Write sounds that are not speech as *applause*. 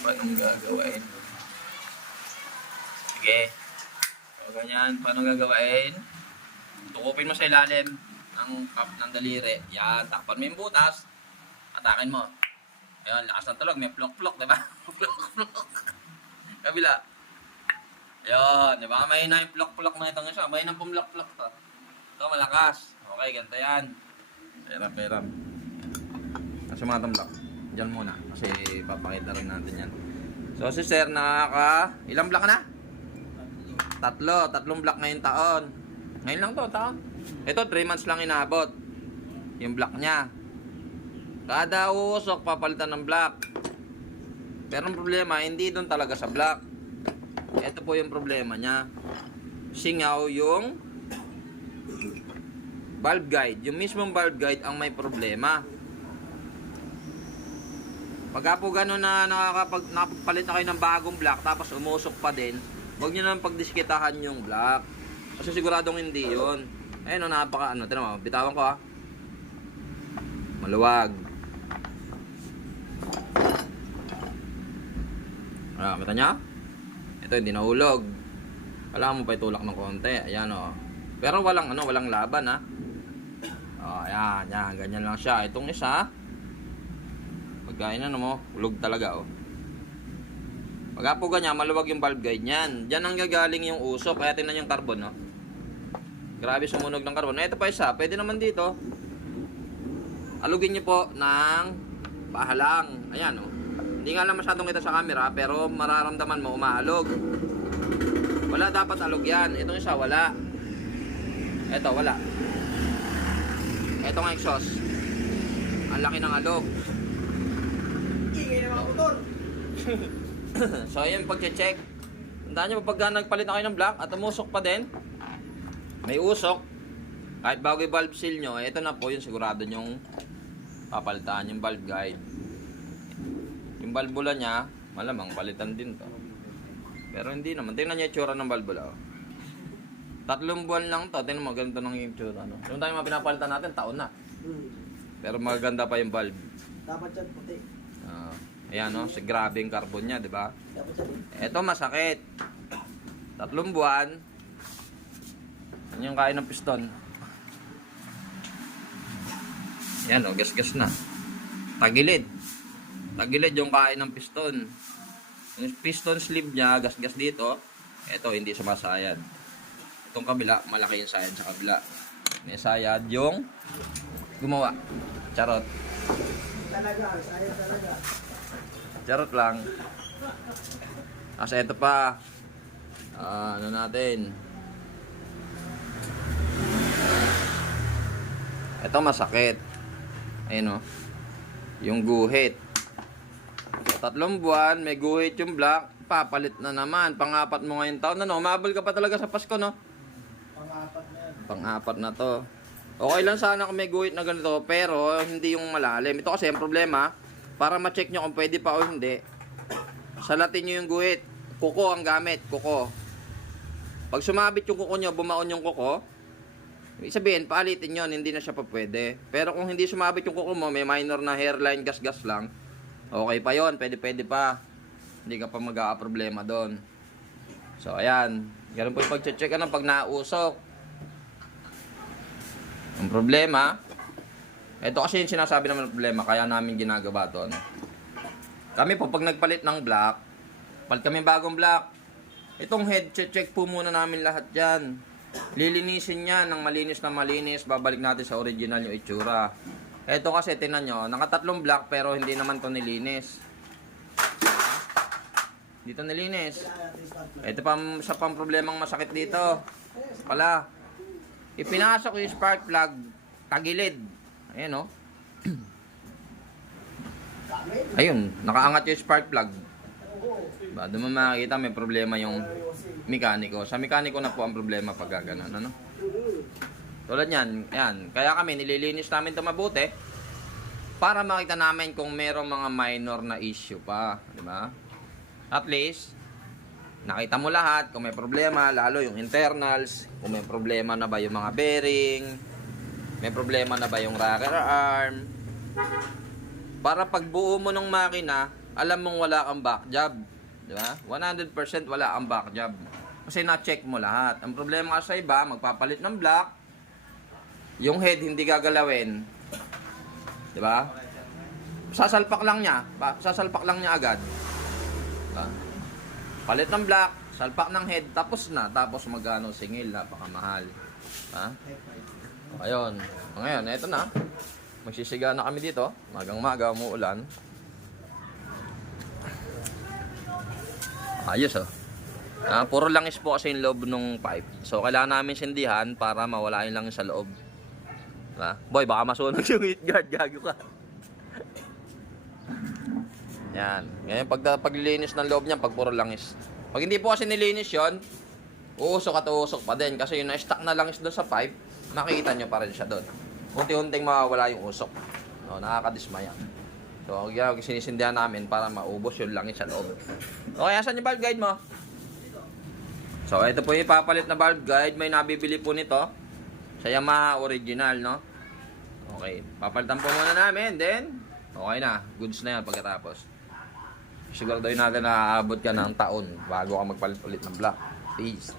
paano gagawin? Sige. So, ganyan. Paano gagawin? Tukupin mo sa ilalim ng cup ng daliri. Yan. Takpan mo yung butas. Atakin mo. Ayun, lakas ng tulog. May plok-plok, di ba? *laughs* plok-plok. Kabila. Ayun, di ba? May na yung plok-plok na itong isa. May na pumlok-plok to. Ito, malakas. Okay, ganito yan. Peram, peram. Kasi mga tumblok. Diyan muna. Kasi papakita rin natin yan. So, si Sir, nakaka... Ilang block na? Tatlo. Tatlong block ngayong taon. Ngayon lang to, taon. Ito, 3 months lang inabot. Yung block niya. Kada usok, papalitan ng block. Pero ang problema, hindi doon talaga sa block. Ito po yung problema niya. Singaw yung valve guide. Yung mismong valve guide ang may problema. Pagka po gano'n na nakakapag, nakapagpalit na kayo ng bagong block tapos umusok pa din, huwag nyo naman pagdiskitahan yung block. Kasi siguradong hindi yun. Ayun, oh, napaka ano, tinan mo, bitawan ko ah. Maluwag. Ah, kita niya? Ito hindi nahulog. Kailangan mo pa itulak ng konti. Ayan oh. Pero walang ano, walang laban ha. Oh, ayan, yan, ganyan lang siya. Itong isa, pagkain ano mo, hulog talaga oh. Pagka po ganyan, maluwag yung valve guide niyan. Diyan ang gagaling yung usok. Kaya tingnan yung carbon, no? Grabe sumunog ng carbon. Ito pa isa, pwede naman dito. Alugin niyo po ng pahalang. Ayan, oh. Hindi nga lang masyadong kita sa camera, pero mararamdaman mo umaalog. Wala dapat alog yan. Itong isa, wala. Ito, wala. Itong exhaust. Ang laki ng alog. Ingay ng mga motor. *coughs* so, ayun, pag-check. Tandaan nyo, pag nagpalit na kayo ng block at umusok pa din, may usok, kahit bago yung valve seal nyo, ito na po yung sigurado nyong papalitan yung valve guide. Yung valvula niya, malamang palitan din to. Pero hindi naman. Tingnan niyo yung tsura ng valvula. Oh. Tatlong buwan lang to. Tingnan mo, ganito nang yung tsura. No? Yung tayo mga pinapalitan natin, taon na. Pero maganda pa yung valve. Dapat yan puti. Ah, ayan, no? Si grabe yung carbon niya, di ba? Ito masakit. Tatlong buwan. Yan yung kain ng piston. Yan o, gas-gas na. Tagilid. Tagilid yung kain ng piston. Yung piston sleeve niya, gas-gas dito. Ito, hindi sumasayad. Itong kabila, malaki yung sayad sa kabila. May sayad yung gumawa. Charot. Talaga, sayang talaga. Charot lang. Asa ito pa. Ah, ano natin? Ito masakit. Ayun oh. Yung guhit. Sa tatlong buwan, may guhit yung black. Papalit na naman. Pangapat mo ngayon taon. Ano, umabol ka pa talaga sa Pasko, no? Pangapat na yan. Pang-apat na to. Okay lang sana kung may guhit na ganito, pero hindi yung malalim. Ito kasi ang problema, para ma-check nyo kung pwede pa o hindi, salatin nyo yung guhit. Kuko ang gamit, kuko. Pag sumabit yung kuko nyo, bumaon yung kuko, ibig sabihin, paalitin nyo, hindi na siya pa pwede. Pero kung hindi sumabit yung kuko mo, may minor na hairline, gas-gas lang, okay pa yon pwede pwede pa. Hindi ka pa mag-a-problema doon. So, ayan. Ganun po yung pag-check ano, pag nausok. Ang problema, ito kasi yung sinasabi naman ng problema, kaya namin ginagawa to. Ano? Kami po, pag nagpalit ng block, palit kami bagong block, itong head check, check po muna namin lahat dyan. Lilinisin niya ng malinis na malinis, babalik natin sa original yung itsura. Ito kasi, tinan nyo, nakatatlong block pero hindi naman to nilinis. Dito nilinis. Ito pa sa pang problemang masakit dito. Pala. Ipinasok yung spark plug tagilid. Ayan oh. Kami? Ayun, nakaangat yung spark plug. Ba, doon mo makikita may problema yung mekaniko. Sa mekaniko na po ang problema pag gano'n, ano? Tulad yan, yan. Kaya kami nililinis namin ito mabuti para makita namin kung merong mga minor na issue pa, di ba? At least nakita mo lahat kung may problema, lalo yung internals, kung may problema na ba yung mga bearing, may problema na ba yung rocker arm. Para pagbuo mo ng makina, alam mong wala kang back job. Di ba? 100% wala kang back job. Kasi na-check mo lahat. Ang problema kasi sa iba, magpapalit ng block, yung head hindi gagalawin. Di ba? Sasalpak lang niya. Pa- Sasalpak lang niya agad. Diba? Palit ng block, salpak ng head, tapos na. Tapos magano singil, napakamahal. Ha? Ayun. Ngayon, eto na. Magsisiga na kami dito. Magang maga, umuulan. Ayos oh. Ah, puro langis po kasi yung loob ng pipe. So, kailangan namin sindihan para mawala yung langis sa loob. Diba? Boy, baka masunog yung heat guard. Gago ka. Yan. Ngayon, pag, paglilinis ng loob niyan, pag puro langis. Pag hindi po kasi nilinis yon uusok at uusok pa din. Kasi yung na-stuck na langis doon sa pipe, makikita nyo pa rin siya doon. Unti-unting mawawala yung usok. No, nakakadismaya. So, yan ang sinisindihan namin para maubos yung langis sa loob. Okay, asan yung valve guide mo? So, ito po yung ipapalit na valve guide. May nabibili po nito. Sa Yamaha original, no? Okay, papalitan po muna namin. Then, okay na. Goods na yan pagkatapos. Siguro daw natin na aabot ka ng taon bago ka magpalit ulit ng block. Peace.